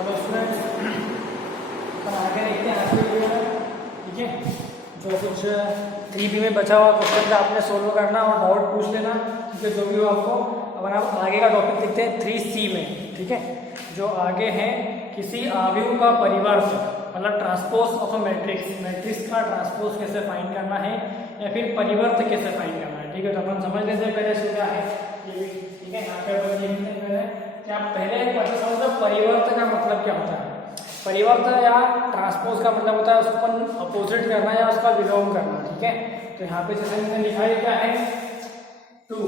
चलो स्टूडेंट्स अपन आगे देखते हैं आज के वीडियो में। ठीक है, जो कुछ 3B में बचा हुआ क्वेश्चन आपने सोल्व करना और डाउट पूछ लेना, ठीक है, जो भी हो आपको। अब आप आगे का टॉपिक देखते हैं 3C में। ठीक है, जो आगे है किसी आव्यूह का परिवर्त, मतलब transpose of a matrix, matrix का ट्रांसपोज कैसे फाइंड करना है या फिर परिवर्त कैसे फाइंड करना है। ठीक है, तो अपन समझ लेते हैं पहले से क्या है ये भी। ठीक है, यहाँ पे अपन देखते हैं पहले कि आप पहले एक बात समझो परिवर्त का मतलब क्या होता है। परिवर्त या ट्रांसपोज का मतलब होता है उसको अपन अपोजिट करना या उसका विलोम करना। ठीक है, तो यहाँ पे जैसे मैंने लिखा है क्या है 2,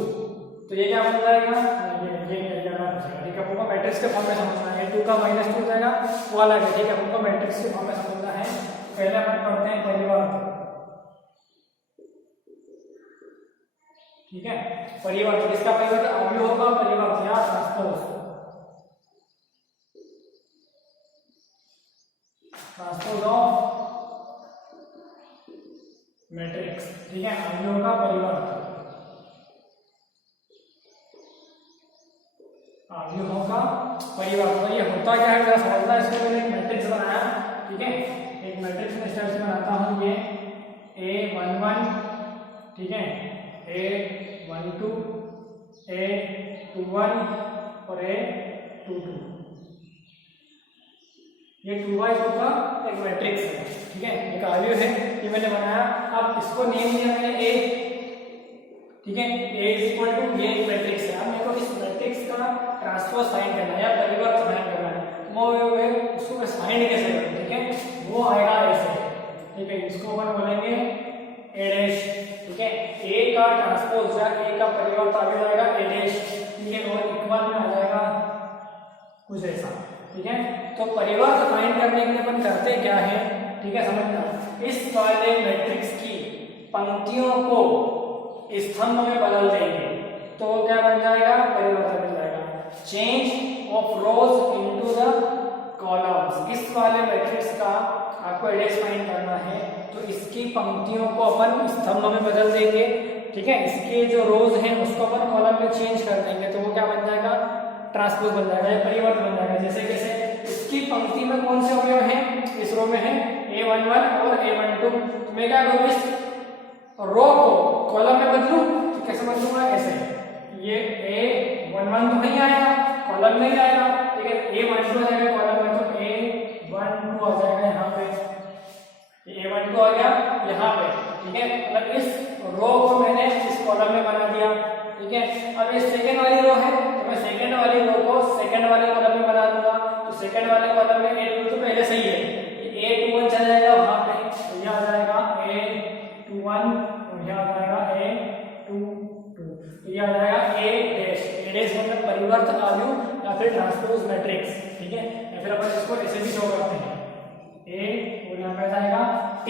तो ये क्या बन जाएगा, ये ठीक है, आपको मैट्रिक्स के फॉर्म में समझना है। 2 का -2 हो जाएगा वो अलग है। ठीक है, आपको मैट्रिक्स के फॉर्म में समझना है। पहले अपन पढ़ते हैं परिवर्त। ठीक है, परिवर्त किसका परिवर्त, अवयव का परिवर्त या ट्रांसपोज, ट्रांसपोज ऑफ मैट्रिक्स। ठीक है, अवयव का परिवर्त, अवयवों का परिवर्त। तो ये होता क्या है जरा समझना है। इसको मैंने एक मैट्रिक्स बनाया। ठीक है, एक मैट्रिक्स में स्टेप से बनाता हूँ। ये A11, ठीक है, A12, A21 और A22। ये 2x2 का एक मैट्रिक्स है। ठीक है, एक अवयव है, ये मैंने बनाया। अब इसको नेम दिया मैंने A। ठीक है, A = ये एक मैट्रिक्स है। अब मेरे को इस मैट्रिक्स का ट्रांसपोज फाइंड करना है या परिवर्त फाइंड करना है। वो उसको फाइंड कैसे करें। ठीक है, वो आएगा ऐसे। ठीक है, इसको अपन बोलेंगे A'। ठीक है, A का ट्रांसपोज या A का परिवर्त आगे जाएगा A'। ठीक है, और इक्वल में आ जाएगा कुछ ऐसा। ठीक है, तो परिवर्त फाइंड करने के लिए अपन करते क्या है। ठीक है, समझना, इस वाले मैट्रिक्स की पंक्तियों को स्तंभ में बदल देंगे तो क्या बन जाएगा, परिवर्तन बन जाएगा। Change of rose into the columns. इस वाले मैट्रिक्स का आपको एड्रेस फाइंड करना है, तो इसकी पंक्तियों को अपन स्तंभ में बदल देंगे। ठीक है, इसके जो रोज हैं उसको अपन कॉलम में चेंज कर देंगे, तो वो क्या बन जाएगा, ट्रांसपोज बन जाएगा या परिवर्तन बन जाएगा। जैसे कैसे, इसकी पंक्ति में कौन से अवयव हैं, इस रो में है A11 और A12। तो मैं क्या करूँ, इस रो को कॉलम में बदलूं, तो कैसे बदलूंगा, ऐसे। ये A11 तो नहीं आएगा, कॉलम में ही आएगा। ठीक है, A12 आ जाएगा कॉलम में, तो A12 आ जाएगा यहाँ पे, A12 आ गया यहाँ पे। ठीक है, मतलब इस रो को मैंने इस कॉलम में बना दिया। ठीक है, अब ये सेकंड वाली रो है, तो मैं सेकंड वाली रो को सेकंड वाले कॉलम में बना दूंगा। तो सेकंड वाले कॉलम में A2 तो पहले सही है, A21 चला जाएगा वहां पे, तो ये आ जाएगा A21 और ये आ जाएगा A22। तो ये आ जाएगा A' मतलब परिवर्त अवयव या फिर ट्रांसपोज मैट्रिक्स। ठीक है, या फिर अपन इसको ऐसे भी शो करते हैं A और यहाँ पे आ जाएगा T।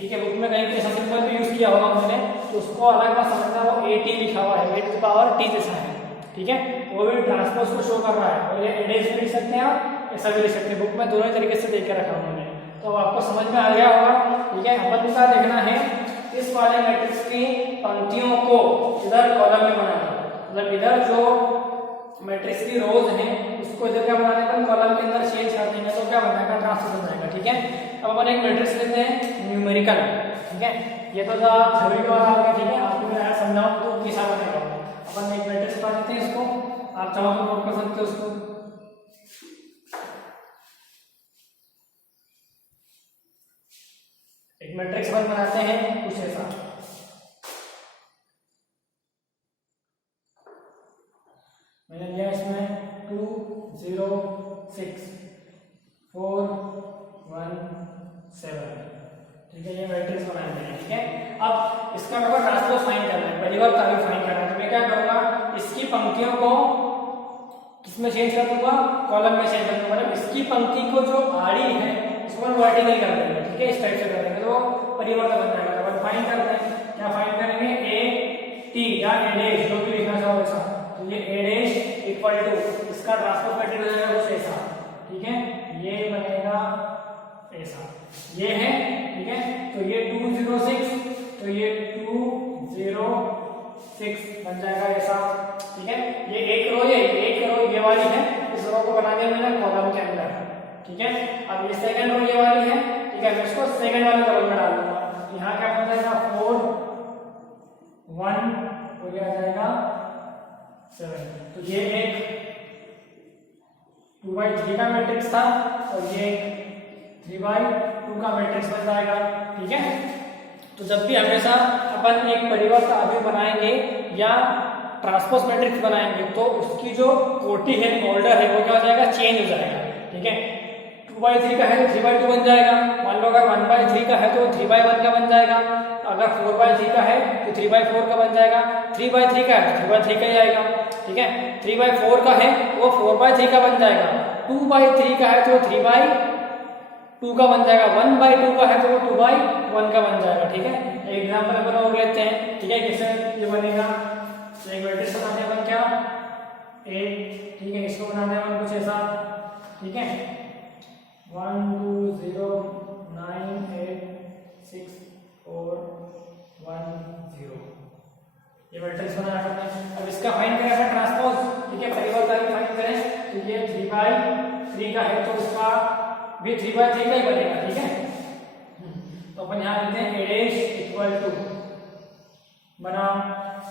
ठीक है, बुक में कहीं पे ऐसा सिंबल भी यूज किया होगा मैंने, तो उसको अलग का समझना, वो AT लिखा हुआ है, A⁻T जैसा है। ठीक है, वो भी ट्रांसपोज को शो कर रहा है। और ये एडेज भी लिख सकते हैं आप, ऐसा भी लिख सकते हैं। बुक में दोनों तरीके से देख के रखा हूं मैंने, तो आपको समझ में आ गया होगा। ठीक है, अपन का देखना है इस वाले मैट्रिक्स की पंक्तियों को इधर कॉलम में बनाना, मतलब इधर जो मैट्रिक्स की रोज हैं उसको इधर क्या बनाना है, अपन कॉलम के अंदर चेंज कर देंगे, तो क्या बनाएगा, ट्रांसपोज बन जाएगा। ठीक है, अब अपन एक मैट्रिक्स लेते हैं न्यूमेरिकल। ठीक है, ये तो था थ्योरी वाला आ गया। ठीक है, आपको मैं समझाऊं तो कैसा बनेगा। अपन एक मैट्रिक्स बना लेते हैं, इसको आप चाहो तो नोट कर सकते हो उसको। एक मैट्रिक्स अपन बनाते हैं कुछ ऐसा। मैंने लिया इसमें 2 0 6 4 1 7। ठीक है, ये मैट्रिक्स बनाया मैंने। ठीक है, अब इसका मेरे को ट्रांसपोज फाइंड करना है, परिवर्त अवयव फाइंड करना है। तो मैं क्या करूंगा, इसकी पंक्तियों को किसमें चेंज कर दूंगा, कॉलम में चेंज कर दूंगा। मतलब इसकी पंक्ति को जो आड़ी है उसको हम वर्टिकल कर देंगे। ठीक है, इस टाइप से कर देंगे तो परिवर्तन बन जाएगा। तो अपन फाइंड करते हैं, क्या फाइंड करेंगे, A T या A' जो भी लिखना चाहो ऐसा। तो ये A' = इसका ट्रांसपोज मैट्रिक्स हो जाएगा कुछ ऐसा। ठीक है, ये बनेगा ऐसा, ये है। ठीक है, तो ये 2 0 6, तो ये 2 0 6 बन जाएगा ऐसा। ठीक है, ये एक रो ये वाली है, इस रो को बना दिया मैंने कॉलम के अंदर। ठीक है। अब ये सेकंड रो ये वाली है, ठीक है, मैं इसको सेकंड वाले कॉलम में डाल दूंगा। यहाँ क्या बन जाएगा 4 1 और ये आ जाएगा 7। तो ये एक 2/3 का मैट्रिक्स था और ये 3/2 का मैट्रिक्स बन जाएगा, ठीक है। तो जब भी हमेशा अपन एक परिवर्त अवयव बनाएंगे या ट्रांसपोज मैट्रिक्स बनाएंगे तो उसकी जो कोटि है, ऑर्डर है, वो क्या हो जाएगा, चेंज हो जाएगा, ठीक है। 2/3 का है तो 3/2 बन जाएगा। मान लो अगर 1/3 का है तो 3/1 का बन जाएगा। अगर 4/3 का है तो 3/4 का बन जाएगा। 3/3 का है तो 3/3 का ही आएगा, ठीक है। 3/4 का है वो 4/3 का बन जाएगा। 2/3 का है तो 3/2 का बन जाएगा। 1/2 का है तो वो 2/1 का बन जाएगा, ठीक है। एक एग्जांपल अपन और लेते हैं, ठीक है, कैसे ये बनेगा। एक मैट्रिक्स बनाते हैं अपन क्या ए, ठीक है, इसको बनाते हैं अपन कुछ ऐसा, ठीक है, 1 2 0 9 8 6 4 1 0 ये मैट्रिक्स बनाया हमने। अब इसका फाइंड करें अपन ट्रांसपोज, ठीक है, परिवर्तन फाइंड करें तो ये 3/3 का है तो उसका भी 3/3 का ही बनेगा, ठीक है। तो अपन यहाँ लिखते हैं a' इक्वल टू बना,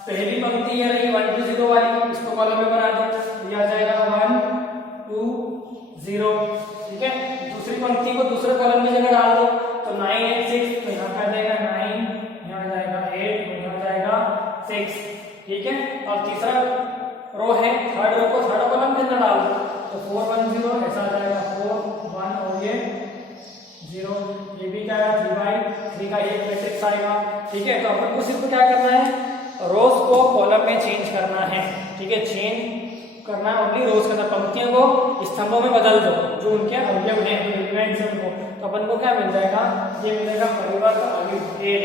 पहली पंक्ति ये रही 1 2 0 वाली, इसको कॉलम में बना दो, ये आ जाएगा 1 2 0, ठीक है। दूसरी पंक्ति को दूसरे कॉलम में जगह डाल दो तो 9 8 6, तो यहाँ आ जाएगा 9, यहाँ आ जाएगा 8 और यहाँ आ जाएगा 6, ठीक है। और तीसरा रो है, थर्ड रो को थर्ड कॉलम में जगह डाल दो तो 4 1 0 ऐसा आ जाएगा 4 1 और ये 0, ये भी क्या है 3/3 का एक मैट्रिक्स आएगा, ठीक है। तो अपन को सिर्फ क्या करना है, रोज को कॉलम में चेंज करना है, ठीक है, चेंज करना है ओनली रोज करना, पंक्तियों को स्तंभों में बदल दो जो उनके अवयव हैं, जो एलिमेंट्स हैं उनको। तो अपन को क्या मिल जाएगा, ये मिल जाएगा परिवर्त अवयव a'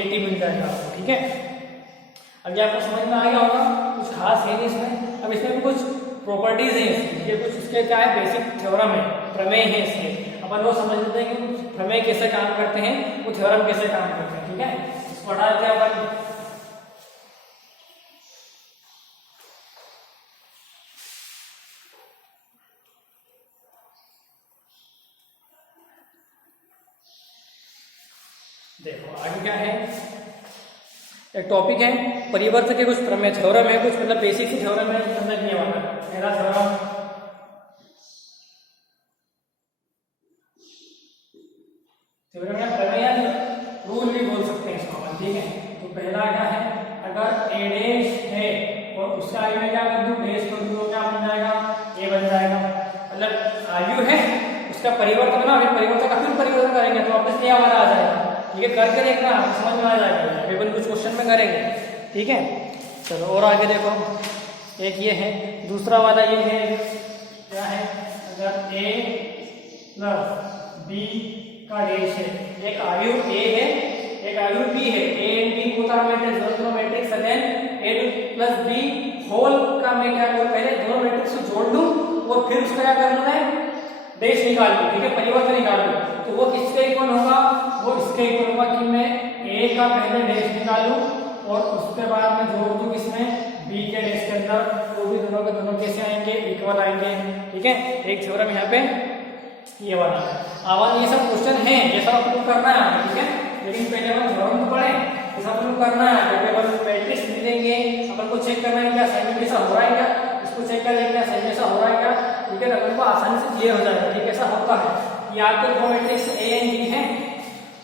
AT मिल जाएगा, ठीक है। अब ये आपको समझ में आ गया होगा, कुछ खास है नहीं इसमें। अब इसमें भी कुछ प्रॉपर्टीज हैं इसकी, ये कुछ इसके क्या है, बेसिक थ्योरम है, प्रमेय है इसके। अपन वो समझ लेते हैं कि प्रमेय कैसे काम करते हैं, वो थ्योरम कैसे काम करते हैं, ठीक है। इसको पढ़ा देते हैं अपन। देखो आगे क्या है, एक टॉपिक है परिवर्त के कुछ प्रमेय, थ्योरम है कुछ, मतलब बेसिक सी थ्योरम है समझने वाला। पहला थ्योरम, थ्योरम या प्रमेय या रूल भी बोल सकते हैं इसको, ठीक है। तो पहला क्या है, अगर a' है और उसका आयु क्या कर दूं, बेस कर दूं, क्या बन जाएगा, a बन जाएगा। मतलब आयु है उसका परिवर्तन ना, अगर परिवर्तन का फिर परिवर्तन करेंगे तो वापस a वाला आ जाएगा, ठीक है। करके देखना समझ में आ जाएगा, केवल कुछ क्वेश्चन में करेंगे, ठीक है। चलो और आगे देखो, एक ये है, दूसरा वाला ये है, क्या है, अगर a प्लस b का रेश है, एक आयु a है एक आयु b है, a एंड b को का मैट्रिक्स, दोनों matrix then a plus b whole का मैं क्या करूं, पहले दोनों मैट्रिक्स को जोड़ लूं और फिर उसका क्या करना है, रेश निकाल लूं, ठीक है, परिवर्तन निकाल लूं। तो वो किसके इक्वल होगा, वो इसके इक्वल होगा कि मैं a का पहले रेश निकालूं और उसके बाद में जोड़ दूं किसमें, b के रेश के अंदर, तो भी दोनों के दोनों कैसे आएंगे, इक्वल आएंगे, ठीक है। एक थ्योरम यहाँ पे ये वाला है। आवाज ये सब क्वेश्चन है, ये सब आपको करना है, ठीक है। लेकिन पहले अपन थ्योरम को पढ़ें, ये सब आपको करना है। जब अपन मैट्रिक्स मिलेंगे अपन को चेक करना है क्या असाइनमेंट ऐसा हो रहा है क्या, इसको चेक कर लेंगे असाइनमेंट ऐसा हो रहा है क्या, ठीक है। अपन को आसानी से क्लियर हो जाएगा, ठीक है। ऐसा होता है कि आपके दो मैट्रिक्स a एंड b हैं,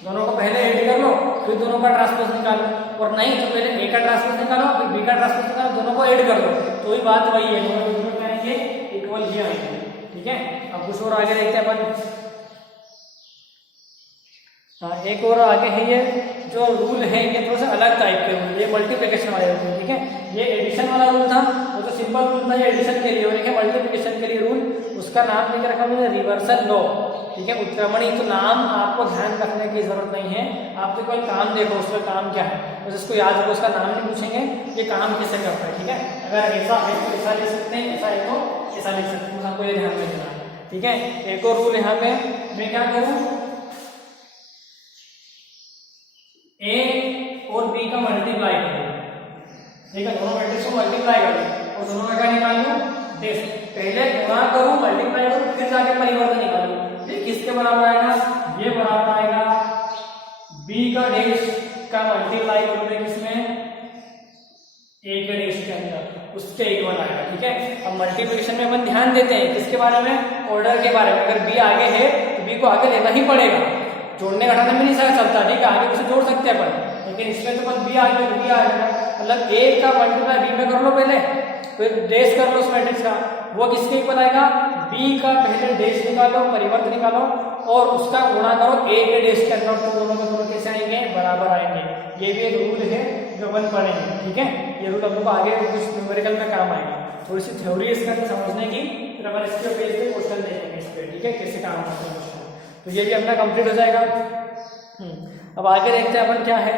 दोनों को पहले ऐड कर लो फिर दोनों का ट्रांसपोज निकालो, और नहीं तो पहले a का ट्रांसपोज निकालो फिर b का ट्रांसपोज निकालो, दोनों को ऐड कर लो, तो ही बात वही है, दोनों क्या आएंगे, इक्वल ही आएंगे, ठीक है। अब कुछ और आगे देखते हैं अपन। हाँ, एक और आगे है, ये जो रूल है ये थोड़ा सा अलग टाइप के रूल, ये मल्टीप्लिकेशन वाले रूल, ठीक है। ये एडिशन वाला रूल था, वो तो सिंपल रूल था, ये एडिशन के लिए, और एक है मल्टीप्लिकेशन के लिए रूल, उसका नाम लेकर रखा मैंने रिवर्सल लॉ, ठीक है, उत्क्रमणी। तो नाम आपको ध्यान रखने की जरूरत नहीं है, आप तो केवल काम देखो उसका काम क्या है, बस इसको याद रखो, उसका नाम नहीं पूछेंगे, ये काम कैसे करता है, ठीक है। अगर ऐसा है तो ऐसा लिख सकते हैं, ऐसा है तो ऐसा लिख सकते हैं, आपको ये ध्यान में देना है, ठीक है। एक और रूल यहाँ पे मैं क्या करूँ, a और b का मल्टीप्लाई करो, ठीक है, दोनों मैट्रिक्स को मल्टीप्लाई करो और दोनों का क्या निकाल लो, डेश, पहले गुणा करूं मल्टीप्लाई करूं फिर जाके परिवर्तन निकालूं। ये किसके बराबर आएगा, ये बराबर आएगा बी का डेश का मल्टीप्लाई करोगे किसमें, ए के डेश के अंदर, उसके इक्वल आएगा। ठीक है, अब मल्टीप्लिकेशन में अपन ध्यान देते हैं किसके बारे में, ऑर्डर के बारे में। अगर बी आगे है तो बी को आगे लेना ही पड़ेगा, जोड़ने घटाने में नहीं चलता। ठीक है, आगे कुछ जोड़ सकते हैं अपन, लेकिन इसमें तो बस बी आ गया, बी आ जाएगा। मतलब ए का मल्टीप्लाई बी में कर लो पहले, फिर डेश कर लो उस मैट्रिक्स का, वो किसके इक्वल आएगा, बी का पहले डेश निकालो, परिवर्तन निकालो और उसका गुणा करो ए के डेश के अंदर, तो दोनों के दोनों कैसे आएंगे, बराबर आएंगे। ये भी एक रूल है जो अपन पढ़ेंगे। ठीक है, ये रूल अपन को आगे कुछ न्यूमेरिकल में काम आएगा। थोड़ी सी थ्योरी इसका समझने की, फिर अपन इसके बेस पे क्वेश्चन देखेंगे इस पे। ठीक है, कैसे काम करते हैं क्वेश्चन, तो ये भी अपना कंप्लीट हो जाएगा। अब आगे देखते हैं अपन क्या है,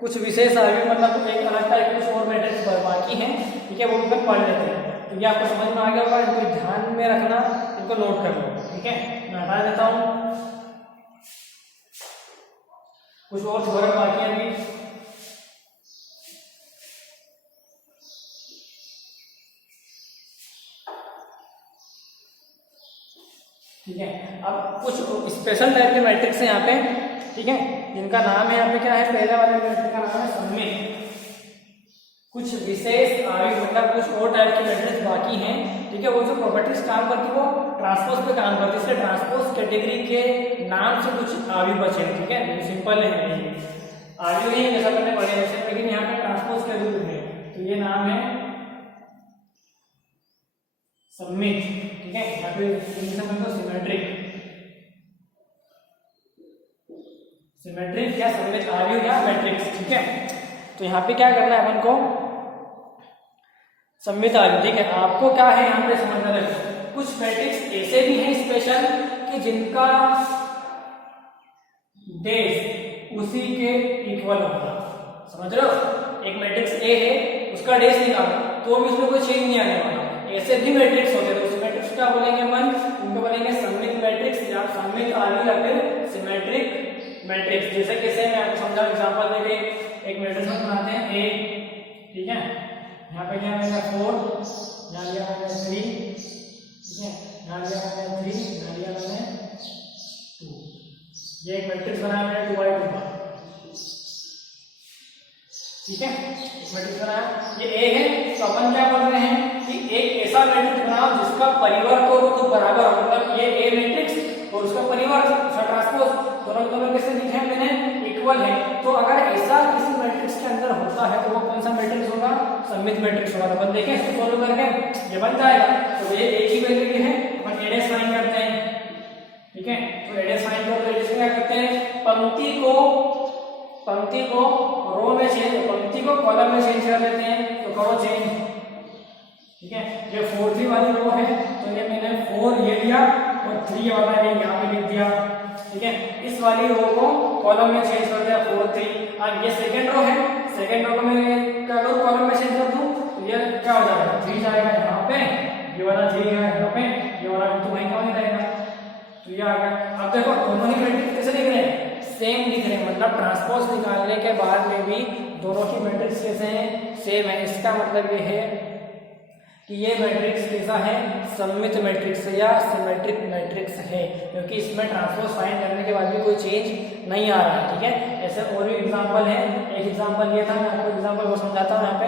कुछ विशेष आगे मतलब एक अलग टाइप कुछ और मैट्रिक्स बाकी हैं। ठीक है, वो भी अपन पढ़ लेते हैं। तो ये आपको समझ में आ गया होगा, इनको ध्यान में रखना, इनको नोट कर लो। ठीक है, मैं हटा देता हूँ, कुछ और थ्योरम बाकी है अभी। ठीक है, अब कुछ स्पेशल टाइप के मैट्रिक्स हैं यहाँ पे। ठीक है, जिनका नाम है यहाँ पे क्या है, पहले वाले मैट्रिक्स का नाम है सममित। कुछ विशेष आवेग मतलब कुछ और टाइप के मैट्रिक्स बाकी हैं। ठीक है, वो जो प्रॉपर्टीज काम करती है वो ट्रांसपोज पे काम करती है, इसलिए ट्रांसपोज कैटेगरी के नाम से कुछ आवेग बचे हैं। ठीक है, सिंपल है आवेग ही जैसा मैंने पढ़े वैसे, लेकिन यहाँ पे ट्रांसपोज के रूप में, तो ये नाम है सममित। ठीक है, यहाँ पे सिमेट्रिक, सिमेट्रिक या सममित आवेग या मैट्रिक्स। ठीक है, तो यहाँ पे क्या करना है अपन को, सममित आवेग। ठीक है, आपको क्या है यहाँ पे समझना है, कुछ मैट्रिक्स ऐसे भी हैं स्पेशल कि जिनका डेश उसी के इक्वल होगा। समझ रहे हो, एक मैट्रिक्स ए है, उसका डेश निकालो तो भी उसमें कोई चेंज नहीं आने वाला। ऐसे भी मैट्रिक्स होते हैं, तो उस मैट्रिक्स क्या बोलेंगे अपन, उनको बोलेंगे सममित मैट्रिक्स या सममित आवेग या फिर सिमेट्रिक मैट्रिक्स। जैसे कैसे मैं आपको समझाऊं एग्जांपल देके, एक मैट्रिक्स हम बनाते हैं ए। ठीक है, यहाँ पे क्या आएगा 4, यहाँ लिया मैंने 3। ठीक है, यहाँ लिया मैंने 3, यहाँ लिया मैंने 2। ये एक मैट्रिक्स बनाया मैंने 2x2 का। ठीक है, एक मैट्रिक्स बनाया, ये ए है। तो अपन क्या बोल रहे हैं कि एक ऐसा मैट्रिक्स बनाओ जिसका परिवर्त हो तो बराबर हो, मतलब ये ए मैट्रिक्स और उसका परिवर्त उसका ट्रांसपोज दोनों कैसे लिखे हैं मैंने, इक्वल है। तो अगर ऐसा किसी मैट्रिक्स के अंदर होता है तो वो कौन सा मैट्रिक्स होगा, सममित मैट्रिक्स होगा। तो अपन देखें इसको सॉल्व करके ये बन जाएगा। तो ये एक ही वैल्यू की है, अपन एडेस फाइंड करते हैं। ठीक है, तो एडेस फाइंड करते हैं, क्या करते हैं, पंक्ति को रो में चेंज, पंक्ति को कॉलम में चेंज कर लेते हैं। तो करो चेंज। ठीक है, ये 4 3 वाली रो है, तो ये मैंने 4 ये लिया और 3 वाला ये यहाँ पे लिख दिया। ठीक है, इस वाली रो को कॉलम में चेंज कर दिया 4 3। अब ये सेकंड रो है, सेकंड रो को मैं क्या करूँ, कॉलम में चेंज कर दूं, तो ये क्या हो जाएगा, 3 जाएगा यहाँ पे, ये वाला 3 है यहाँ पे, ये वाला 2 वहीं कहाँ रहेगा, तो ये आ गया। अब देखो दोनों ही मैट्रिक्स कैसे दिख रहे हैं, सेम दिख रहे हैं, मतलब ट्रांसपोज निकालने के बाद में भी दोनों की मैट्रिक्स कैसे हैं, सेम है। इसका मतलब ये है कि ये मैट्रिक्स कैसा है, सममित मैट्रिक्स या सिमेट्रिक मैट्रिक्स है, क्योंकि इसमें ट्रांसपोज फाइंड करने के बाद भी कोई चेंज नहीं आ रहा है। ठीक है, ऐसे और भी एग्जांपल है, एक एग्जांपल ये था, मैं आपको एग्जांपल वो समझाता हूँ यहाँ पे।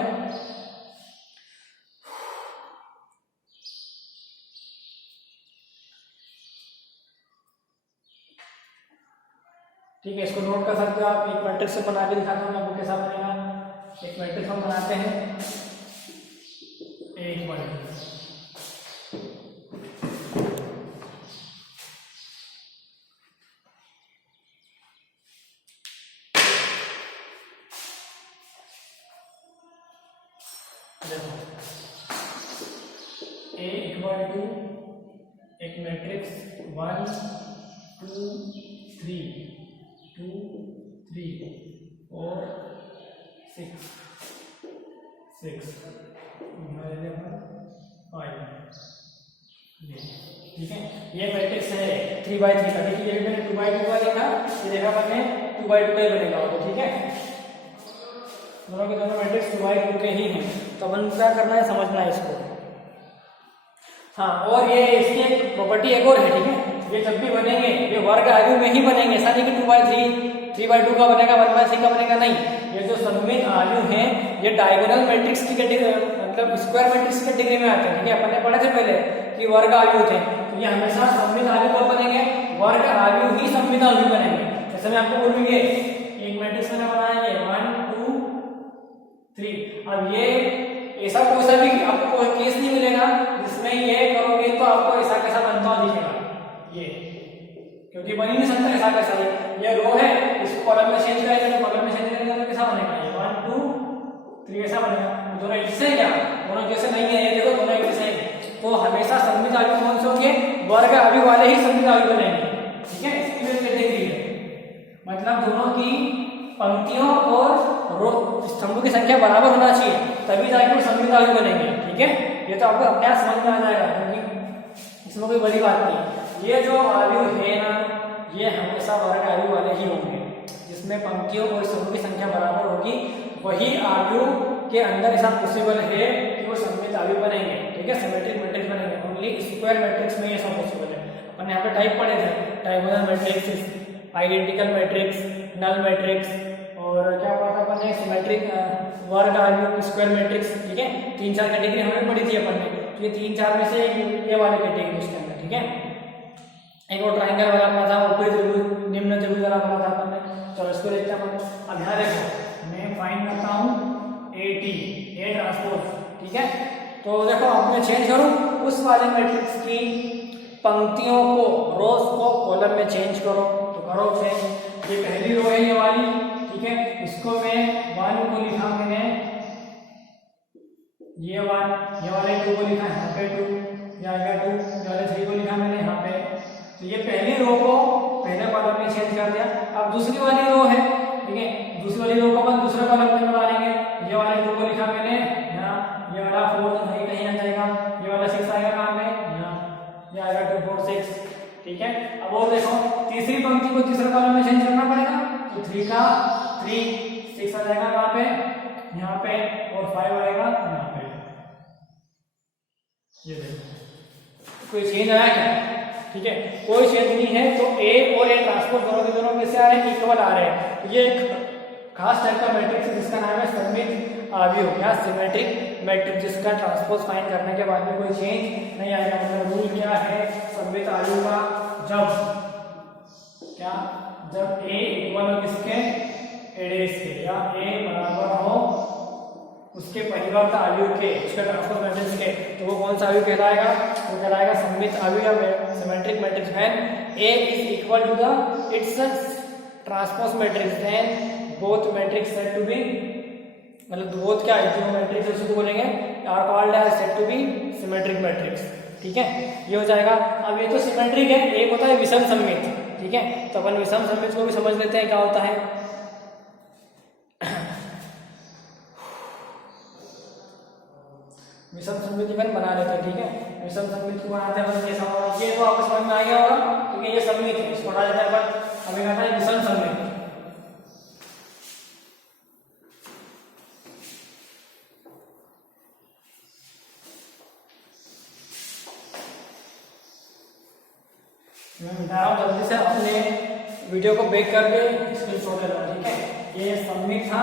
ठीक है, इसको नोट कर सकते हो आप। एक मैट्रिक्स बना के दिखाता हूँ आपको कैसा बनेगा। एक मैट्रिक्स हम बनाते हैं, एक मैट्रिक्स, A इक्वल टू एक मैट्रिक्स 1 2 3 2 3 और 6 6 5। ठीक है, ये मैट्रिक्स है 3x3 का। देखिए ये मैंने 2x2 का लिखा, ये देखा मैंने 2x2 का बनेगा। ठीक है, दोनों के दोनों मैट्रिक्स 2x2 के ही हैं। तो अपन क्या करना है, समझना है इसको। हाँ, और ये इसकी एक प्रॉपर्टी एक और है, ठीक है। ये जब भी बनेंगे ये वर्ग आयु में ही बनेंगे, ऐसा नहीं कि 2/3, 3/2 का बनेगा, 1/3 का बनेगा, नहीं। ये जो सममित आयु है ये डायगोनल मैट्रिक्स की कैटेगरी, मतलब स्क्वायर मैट्रिक्स की कैटेगरी में आते हैं, ठीक है। अपन ने पढ़े थे पहले कि वर्ग आयु थे, तो ये हमेशा सममित आयु कब बनेंगे, वर्ग आयु ही सममित आयु बनेंगे। जैसे मैं आपको बोलूंगी एक मैट्रिक्स मैंने बनाया है 1 2 3। अब ये ऐसा कोई सा भी आपको कोई केस नहीं मिलेगा जिसमें ये करोगे तो आपको ऐसा कैसा बनता हुआ दिखेगा, ये क्योंकि बन ही नहीं सकता ऐसा कैसा। ये रो है, इसको कॉलम में चेंज करेंगे तो कॉलम में चेंज करेंगे तो कैसा बनेगा, ये 1 2 3 ऐसा बनेगा। दोनों एक जैसे हैं क्या, दोनों जैसे नहीं है, ये देखो दोनों एक जैसे हैं। तो हमेशा सममित आयु कौन से होंगे, वर्ग आयु वाले ही सममित आयु बनेंगे, ठीक है। इसकी भी कैटेगरी है, मतलब दोनों की पंक्तियों और रो स्तंभों की संख्या बराबर होना चाहिए, तभी जाकर सममित आयु बनेंगे, ठीक है। ये तो आपको अपने आप समझ में आ जाएगा, क्योंकि इसमें कोई बड़ी बात नहीं। ये जो आयु है ना, ये हमेशा वर्ग आयु वाले ही होंगे, जिसमें पंक्तियों और स्तंभों की संख्या बराबर होगी, वही आयु के अंदर ऐसा पॉसिबल है कि वो सममित आयु बनेंगे, ठीक है, सिमेट्रिक मैट्रिक्स बनेंगे। ओनली स्क्वायर मैट्रिक्स में ये सब पॉसिबल है। अपन यहाँ पे टाइप पढ़े थे, diagonal matrix, identical matrix, null matrix, और क्या पढ़ा था अपन ने, सिमेट्रिक वर्ग आयु स्क्वायर मैट्रिक्स, ठीक है। 3-4 कैटेगरी हमने पढ़ी थी अपन ने, तो ये 3-4 में से ये वाली कैटेगरी उसके अंदर, ठीक है। एक और ट्रायंगल वाला पढ़ा था, ऊपरी त्रिभुज निम्न त्रिभुज वाला पढ़ा था अपन ने। चलो इसको देखते हैं अपन। अब यहाँ देखो मैं फाइंड करता हूँ AT, ए ट्रांसपोज, ठीक है। तो देखो अब मैं चेंज करूँ उस वाले मैट्रिक्स की पंक्तियों को, रोज को कॉलम में चेंज करो, तो करो चेंज। ये पहली रो है ये वाली, ठीक है, इसको मैं 1 को लिखा मैंने, ये 1, ये वाले 2 को लिखा यहाँ पे 2, ये आ गया 2, ये वाले 3 को लिखा मैंने यहाँ पे। तो ये पहली रो को पहले कॉलम में चेंज कर दिया। अब दूसरी वाली रो है, ठीक है, दूसरी वाली रो को अपन दूसरे कॉलम में बना लेंगे। ये वाले 2 को लिखा मैंने यहाँ, ये वाला 4 तो कहीं आ जाएगा, ये वाला 6 आएगा कहाँ पे, यहाँ, ये आएगा 2 4 6, ठीक है। अब और देखो तीसरी पंक्ति को तीसरे कॉलम में चेंज करना पड़ेगा, तो 3 का 3, 6 आ जाएगा कहाँ पे, यहाँ पे, और 5 आएगा यहाँ पे। ये देखो कोई चेंज आया क्या, ठीक है, कोई चेंज नहीं है। तो ए और ए ट्रांसपोज दोनों के दोनों कैसे आ रहे हैं, इक्वल आ रहे हैं। ये एक खास टाइप का मैट्रिक्स है जिसका नाम है सममित आयु या सिमेट्रिक मैट्रिक्स, जिसका ट्रांसपोज फाइंड करने के बाद में कोई चेंज नहीं आएगा। मतलब रूल क्या है सममित आयु का, जब ए इक्वल हो किसके, एडेस के, या ए बराबर हो उसके परिवर्त आयु के, उसके ट्रांसपोज मैट्रिक्स के, तो वो कौन सा आयु कहलाएगा, वो कहलाएगा सममित आयु या symmetric matrix. When A is equal to the its transpose matrix, then both matrix said to be, मतलब बोथ क्या है, जो मैट्रिक्स उसको बोलेंगे are called as said to be symmetric matrix, ठीक है। ये हो जाएगा। अब ये तो सिमेट्रिक है, एक होता है विषम सममित, ठीक है। तो अपन विषम सममित को भी समझ लेते हैं क्या होता है। विषम सममित अपन बना लेते हैं, ठीक है। विषम सममित को बनाते हैं अपन, जैसा होगा ये तो आपको समझ में आ गया होगा, क्योंकि ये सममित है, इसको हटा देते हैं अपन। हमें कहता है विषम सममित। मैं बता रहा हूँ जल्दी से, अपने वीडियो को बैक करके स्क्रीनशॉट ले लो, ठीक है। ये सममित था,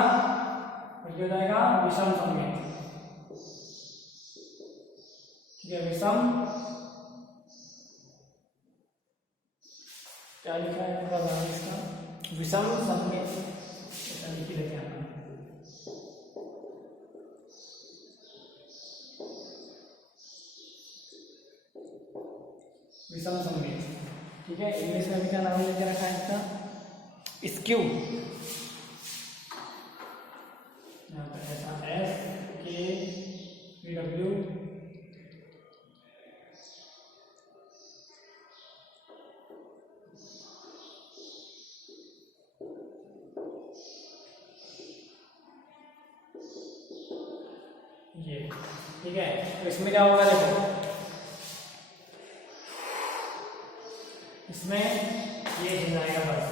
हो जाएगा विषम सममित, ठीक है। विषम क्या लिखा है पूरा नाम इसका, विषम सममित, ऐसा लिख लेते हैं। विषम सममित, ठीक है। इंग्लिश में भी क्या नाम लेके रखा है इसका, स्क्यू, यहाँ पर ऐसा SKEW, ये, ठीक है। तो इसमें क्या होगा देखो, इसमें ये हिल जाएगा बस,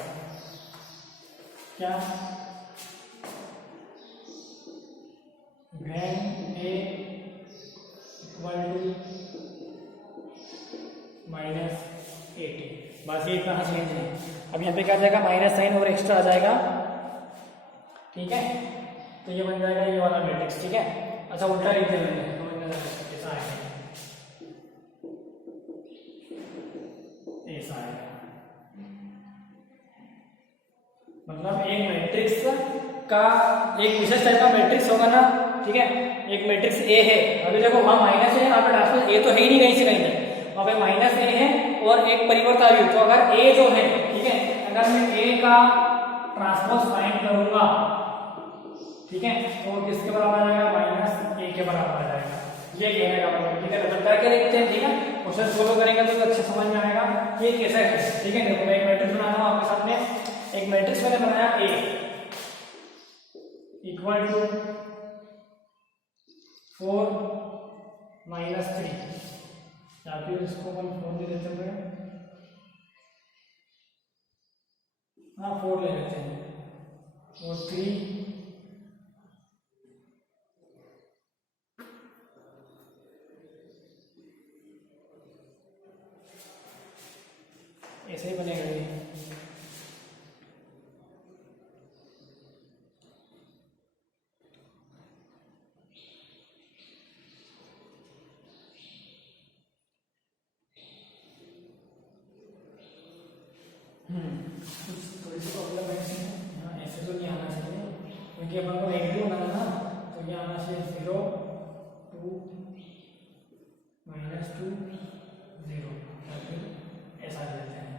क्या, when A equal to बस ये इतना चेंज है। अब यहाँ पे क्या आ जाएगा, माइनस साइन और एक्स्ट्रा आ जाएगा, ठीक है। तो ये बन जाएगा ये वाला मैट्रिक्स, ठीक है। अच्छा उल्टा लिख देंगे, ऐसा आएगा, ऐसा आएगा। मतलब एक मैट्रिक्स का एक विशेष टाइप का मैट्रिक्स होगा ना, ठीक है। एक मैट्रिक्स ए है, अभी देखो वहां माइनस है, यहाँ पे ट्रांसपोज ए तो है ही नहीं कहीं से कहीं तक, वहां पे माइनस ए है और एक परिवर्तन आ रही। तो अगर ए जो है, ठीक है, अगर मैं ए का ट्रांसपोज फाइंड करूंगा, ठीक है, तो किसके बराबर आ जाएगा, माइनस ए के बराबर आ जाएगा। ये कहने का मतलब, ठीक है। तो करके देखते हैं, ठीक है, क्वेश्चन फॉलो करेंगे तो अच्छे समझ में आएगा कि ये कैसा है, ठीक है। देखो मैं एक मैट्रिक्स बना रहा हूं आपके सामने, एक मैट्रिक्स मैंने बनाया ए इक्वल टू 4 - 3, या फिर इसको हम 4 ले लेते हैं, हाँ 4 ले लेते हैं, और 3 ऐसे ही बनेगा ये। थोड़ी सी प्रॉब्लम है इसमें, हाँ ऐसे तो नहीं आना चाहिए, क्योंकि अपन को नेगेटिव बनाना ना, तो ये आना चाहिए 0 2 -2 0, या फिर ऐसा लेते हैं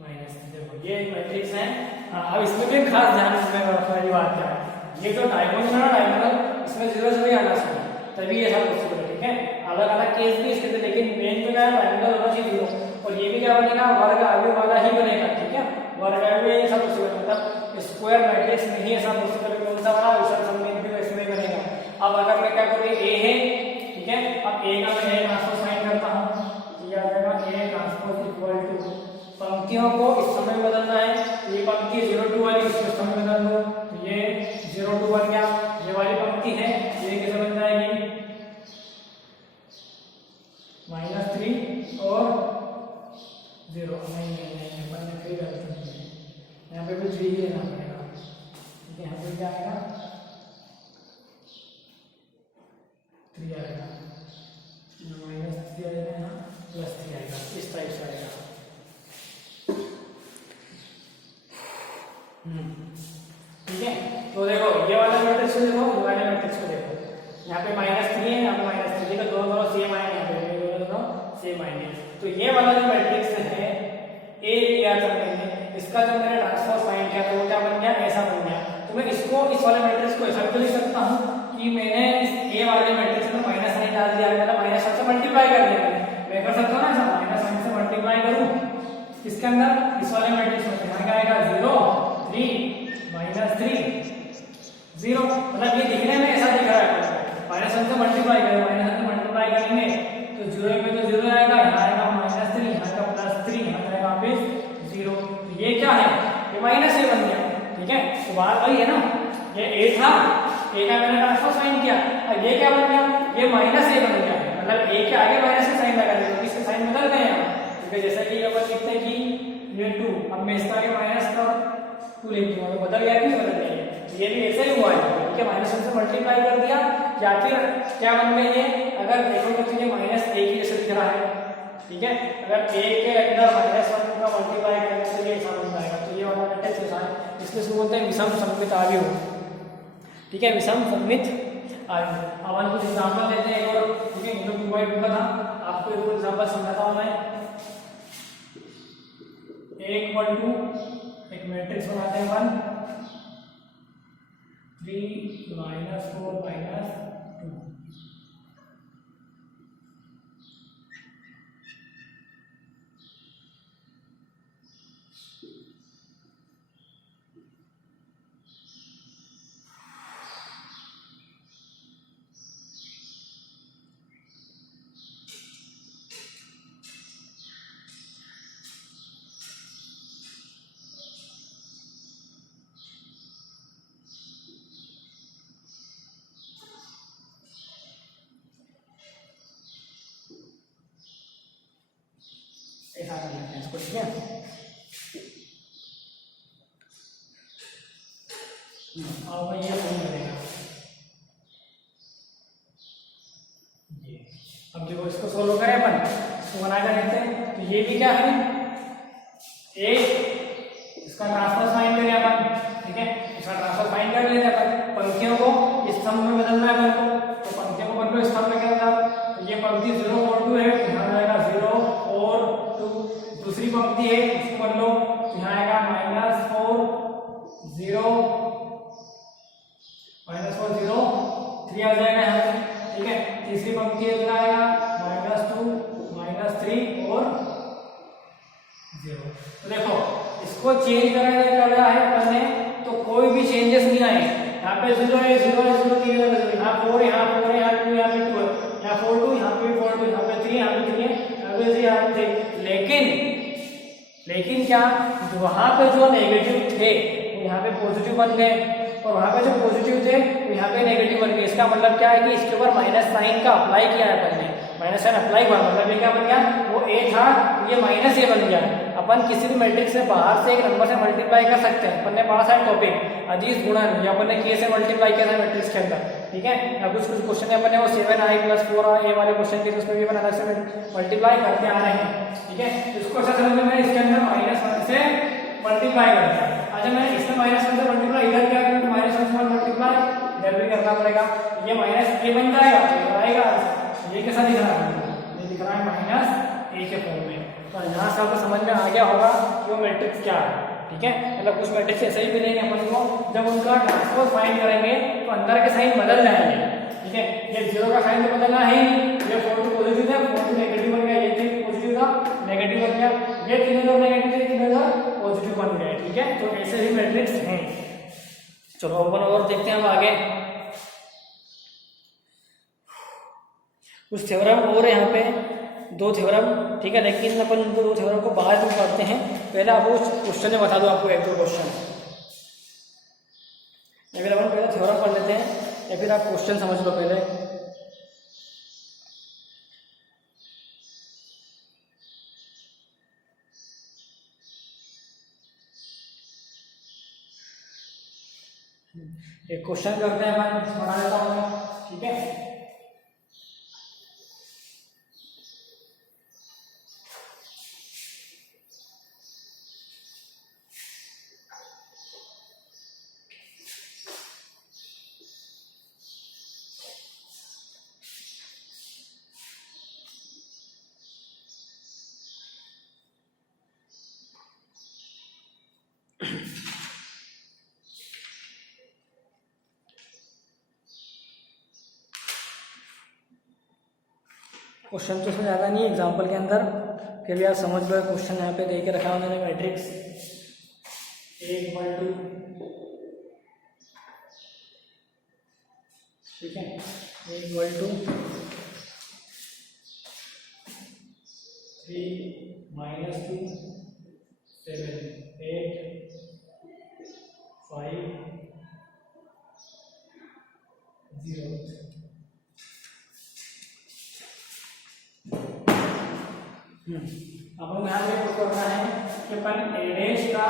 माइनस। देखो ये एक मैट्रिक्स है। हाँ अब इसमें भी खास ध्यान रखने वाली बात क्या है, ये जो डायगोनल है ना, डायगोनल इसमें 0 से भी आना चाहिए, तभी ये सब पॉसिबल है, ठीक है। अलग अलग केस भी इसके, लेकिन मेन तो क्या है, डायगोनल होना चाहिए 0, और ये भी क्या बनेगा, वर्ग आयु वाला ही बनेगा, ठीक है। वर्ग आयु में ये सब पॉसिबल, मतलब स्क्वायर मैट्रिक्स में ही ऐसा पॉसिबल है। कौन सा बना, विषम सममित भी इसमें बनेगा। अब अगर मैं क्या करूँ, ए है, ठीक है, अब ए का मैं ट्रांसपोज फाइंड करता हूँ, ये आ जाएगा ए ट्रांसपोज इक्वल टू, पंक्तियों को इस समय बदलना है, ये पंक्ति 0 2 वाली इस समय बदल दो, तो ये 0 2 बन गया। ये वाली पंक्ति है, ये कैसे बन जाएगी, -3 और 0, नहीं मैंने फिर गलती की, यहाँ पे भी 3 ही लेना पड़ेगा, ठीक है। यहाँ पे क्या आएगा, 3 आएगा, -3 आएगा, यहाँ +3 आएगा, इस टाइप से आएगा। ठीक है। तो देखो ये वाला मैट्रिक्स को देखो, ये वाले मैट्रिक्स को देखो, यहाँ पे -3 है, यहाँ पे -3 है, तो दोनों सेम आएंगे, यहाँ पे दोनों सेम आएंगे। तो ये वाला जो मैट्रिक्स है ए लिया था मैंने, इसका जब मैंने ट्रांसपोज फाइंड किया तो वो क्या बन गया, ऐसा बन गया। तो मैं इसको, इस वाले मैट्रिक्स को ऐसा भी लिख सकता हूँ कि मैंने इस ए वाले मैट्रिक्स में माइनस साइन डाल दिया, मतलब -1 से मल्टीप्लाई कर दिया। मैं कर सकता हूँ ना ऐसा, -1 से मल्टीप्लाई करूँ किसके अंदर, इस वाले मैट्रिक्स में, यहाँ क्या आएगा 0 3 -3 0, मतलब ये दिखने में ऐसा दिख रहा है, -1 से मल्टीप्लाई करें, -1 से मल्टीप्लाई करेंगे तो 0 में तो 0 आएगा, यहाँ आएगा -3, यहाँ का +3, यहाँ आएगा वापस 0। तो ये क्या है, ये -a बन गया, ठीक है। तो बात वही है ना, ये a था, a का मैंने ट्रांसपोज फाइंड किया, और ये क्या बन गया, ये -a बन गया, मतलब a के आगे माइनस का साइन लगा दिया, तो इसके साइन बदल गए हैं, क्योंकि जैसा कि अपन लिखते हैं कि ये 2, अब मैं इसका आगे माइनस का 2 लिख दूंगा, तो बदल गया कि बदल गया, ये भी ऐसे ही हुआ है, ठीक है। -1 से मल्टीप्लाई कर दिया, या फिर क्या बन गया ये, अगर देखोगे तो ये -a की जैसे दिख रहा है, ठीक है। अगर a के अंदर -1 का मल्टीप्लाई करेंगे तो ये ऐसा बन जाएगा। तो ये वाला मैट्रिक्स ऐसा है, इसलिए इसको बोलते हैं विषम सममित आव्यूह, ठीक है, विषम सममित आव्यूह। अब हम कुछ एग्जांपल लेते हैं और, ठीक है, जो 2/2 का था, आपको एक एग्जांपल समझाता हूं मैं। a इक्वल टू, एक मैट्रिक्स बनाते हैं 1 3 -4 -2, इसको, ठीक है। अब ये फॉर्म करेगा ये। अब देखो इसको सोल्व करें अपन, इसको बना कर देखते हैं। तो ये भी क्या है, ए, इसका ट्रांसफर फाइंड करें अपन, ठीक है। इसका ट्रांसफर फाइंड कर लेते हैं अपन। पंक्तियों को स्तंभ में बदलना है अपन को, तो पंक्तियों को बदलो स्तंभ में क्या होगा, तो ये पंक्ति 0 और 2 है, तो यहाँ जाएगा 0 और 2। दूसरी पंक्ति है, इसको बदलो, तो यहाँ आएगा -4 0 -4 0 3 आ जाएगा यहाँ पे, ठीक है। तीसरी पंक्ति है, तो आएगा -2 -3 और 0। तो देखो इसको चेंज कर रहा है अपन ने, तो कोई भी चेंजेस नहीं आए। यहाँ पे 0 है 0 है 0 3 है, यहाँ 4 यहाँ 4 यहाँ 2 यहाँ पे 2 है, यहाँ 4 2 यहाँ पे 4 2 यहाँ पे 3 यहाँ पे 3 है, यहाँ पे 3 यहाँ पे 3। लेकिन क्या, वहां पे जो नेगेटिव थे वो यहाँ पे पॉजिटिव बन गए, और वहां पे जो पॉजिटिव थे वो यहाँ पे नेगेटिव बन गए। इसका मतलब क्या है कि इसके ऊपर माइनस साइन का अप्लाई किया है अपन ने, माइनस साइन अप्लाई हुआ, मतलब ये क्या बन गया, वो ए था ये माइनस ए बन गया। अपन किसी भी मैट्रिक्स से बाहर से एक नंबर से मल्टीप्लाई कर सकते हैं। अपन ने पढ़ा था टॉपिक अजीज गुणन, या अपन ने के से मल्टीप्लाई किया था मैट्रिक्स के अंदर, ठीक है। या कुछ क्वेश्चन अपन ने वो 7i + 4i वाले क्वेश्चन के, उसमें भी अपन अलग से मल्टीप्लाई करते आ रहे हैं, ठीक है। इसको अच्छा समझ में, इसके अंदर -1 से मल्टीप्लाई करते हैं। अच्छा मैंने इसमें -1 से मल्टीप्लाई इधर क्या किया, तो -1 से मल्टीप्लाई इधर भी करना पड़ेगा, ये -a बन जाएगा, तो आएगा ये कैसा दिख रहा है, ये दिख रहा है -a के फॉर्म में। तो यहाँ से आपको समझ में आ गया होगा कि वो मैट्रिक्स क्या है, ठीक है। मतलब कुछ मैट्रिक्स ऐसे ही मिलेंगे अपन को, जब उनका ट्रांसपोज फाइंड करेंगे तो अंदर के साइन बदल जाएंगे, ठीक है। ये 0 का साइन तो बदलना है ही, ये 4 2 पॉजिटिव था, 4 2 नेगेटिव बन गया, ये 3 पॉजिटिव था नेगेटिव बन गया, ये 3 इधर नेगेटिव थे 3 इधर पॉजिटिव बन गए, ठीक है। तो ऐसे ही मैट्रिक्स हैं। चलो अपन और देखते हैं अब आगे कुछ थ्योरम और यहाँ पे 2 थ्योरम, ठीक है। लेकिन अपन 2 थ्योरम को बाद में पढ़ते हैं, पहले आपको क्वेश्चन में बता दो, आपको 1-2 क्वेश्चन, या फिर अपन पहले थ्योरम पढ़ लेते हैं, या फिर आप क्वेश्चन समझ लो पहले। एक क्वेश्चन करते हैं अपन, बना लेता हूँ मैं, ठीक है। क्वेश्चन तो इसमें ज़्यादा नहीं है एग्जाम्पल के अंदर, फिर भी आप समझ लो। क्वेश्चन यहाँ पे दे के रखा है मैंने, मैट्रिक्स A = 2, ठीक है, A = 3 -2 7 8 5 0। अपन यहाँ पे कुछ करना है कि अपन a डैश का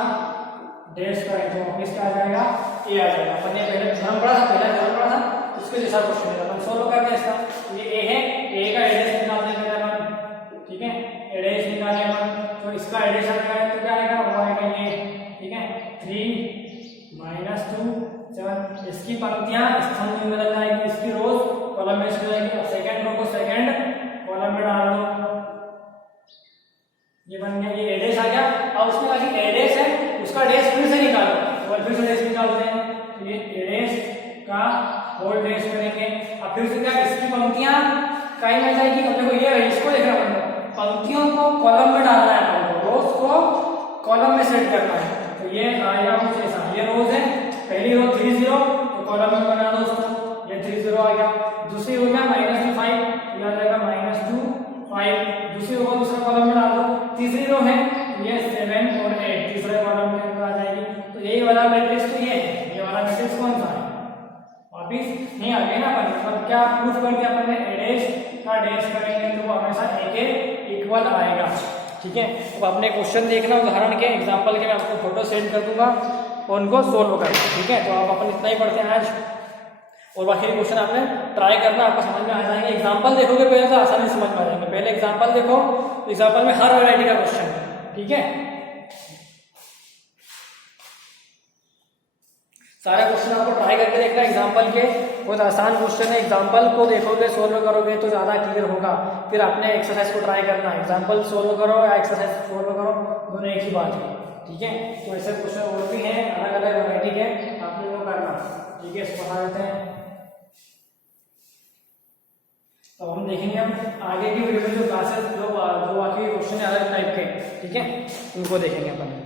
डैश करें तो ऑफिस का आ जाएगा a आ जाएगा। अपन ने पहले थ्योरम पढ़ा था, उसके जैसा क्वेश्चन है, अपन सोल्व करते हैं इसका। ये a है, a का a डैश निकालते हैं पहले अपन, ठीक है। a डैश निकाले अपन, तो इसका a डैश आ जाएगा, तो क्या आएगा, वो आएगा ये, ठीक है। 3 -2 7, इसकी पंक्तियां स्तंभ में बदल जाएगी, इसकी रोज कॉलम में चली जाएगी। अब सेकंड रो को सेकंड कॉलम में डाल दो, ये बन गया, ये एडेस आ गया। अब उसमें बाकी एडेस है, उसका डैश फिर से निकालो, और फिर से डैश निकालते हैं, तो ये एडेस का होल डैश करेंगे। अब फिर से क्या, इसकी पंक्तियां कहीं मिल जाएगी। अब देखो ये इसको देखना पड़ेगा, पंक्तियों को कॉलम में डालना है अपन को, रोज को कॉलम में सेट करना है। तो ये आएगा कुछ ऐसा, ये रोज है, पहली रो 3 0, तो कॉलम में बना दो उसको, ये 3 0 आ गया। दूसरी हो गया -5, ये आ जाएगा -2 5, दूसरी रो दूसरा कॉलम में डाल दो। तीसरी रो है ये 7 और 8, तीसरे कॉलम के अंदर आ जाएगी। तो यही वाला मैट्रिक्स, तो ये वाला मैट्रिक्स कौन सा है, वापिस नहीं आ गया ना अपन। मतलब क्या प्रूफ कर दिया अपन ने, a डैश का डैश करेंगे तो वो हमेशा a के इक्वल आएगा। ठीक है। अब आपने क्वेश्चन देखना उदाहरण के एग्जाम्पल के, मैं आपको फोटो सेंड कर दूंगा और उनको सोल्व करना, ठीक है। तो आप अपन इतना ही पढ़ते हैं आज, और बाकी क्वेश्चन आपने ट्राई करना, आपको समझ में आ जाएंगे। एग्जाम्पल देखोगे पहले तो आसानी से समझ में आ जाएंगे। पहले एग्जाम्पल देखो, तो एग्जाम्पल में हर वैरायटी का क्वेश्चन है, ठीक है। सारे क्वेश्चन आपको ट्राई करके देखना एग्जाम्पल के, बहुत आसान क्वेश्चन है। एग्जाम्पल को देखोगे, सोल्व करोगे तो ज़्यादा क्लियर होगा। फिर आपने एक्सरसाइज को ट्राई करना, एग्जाम्पल सोल्व करो या एक्सरसाइज सोल्व करो, दोनों एक ही बात है, ठीक है। तो ऐसे क्वेश्चन और भी हैं अलग अलग वैरायटी के, आपने वो करना, ठीक है। इसको बता देते हैं। तो हम देखेंगे हम आगे की वीडियो में जो क्लासेस जो बाकी क्वेश्चन है अलग टाइप के, ठीक है, उनको देखेंगे अपन।